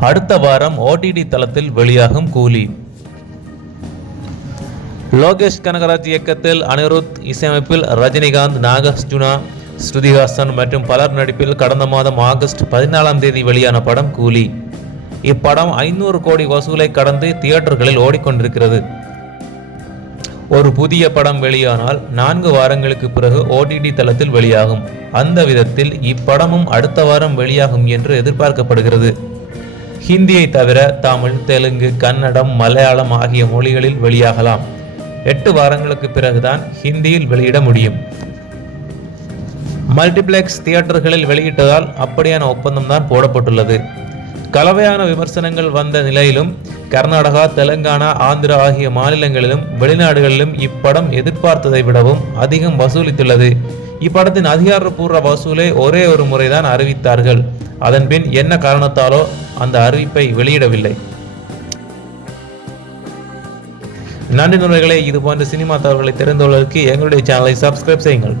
அடுத்த வாரம் ஓடிடி தளத்தில் வெளியாகும் கூலி. லோகேஷ் கனகராஜ் இயக்கத்தில் அனிருத் இசையமைப்பில் ரஜினிகாந்த் நாகார்ஜுனா ஸ்ருதிஹாசன் மற்றும் பலர் நடிப்பில் கடந்த மாதம் ஆகஸ்ட் பதினாலாம் தேதி வெளியான படம் கூலி. இப்படம் ஐநூறு கோடி வசூலை கடந்து தியேட்டர்களில் ஓடிக்கொண்டிருக்கிறது. ஒரு புதிய படம் வெளியானால் நான்கு வாரங்களுக்கு பிறகு ஓடிடி தளத்தில் வெளியாகும். அந்த விதத்தில் இப்படமும் அடுத்த வாரம் வெளியாகும் என்று எதிர்பார்க்கப்படுகிறது. ஹிந்தியை தவிர தமிழ் தெலுங்கு கன்னடம் மலையாளம் ஆகிய மொழிகளில் வெளியாகலாம். எட்டு வாரங்களுக்கு பிறகுதான் ஹிந்தியில் வெளியிட முடியும். மல்டிப்ளெக்ஸ் தியேட்டர்களில் வெளியிட்டதால் அப்படியான ஒப்பந்தம் தான் போடப்பட்டுள்ளது. கலவையான விமர்சனங்கள் வந்த நிலையிலும் கர்நாடகா தெலுங்கானா ஆந்திரா ஆகிய மாநிலங்களிலும் வெளிநாடுகளிலும் இப்படம் எதிர்பார்த்ததை விடவும் அதிகம் வசூலித்துள்ளது. இப்படத்தின் அதிகாரப்பூர்வ வசூலை ஒரே ஒரு முறைதான் அறிவித்தார்கள். அதன்பின் என்ன காரணத்தாலோ அந்த அறிவிப்பை வெளியிடவில்லை. நன்றி நுரைகளை இது போன்ற சினிமா தகவல்களை தெரிந்து கொள்வதற்கு எங்களுடைய சேனலை சப்ஸ்கிரைப் செய்யுங்கள்.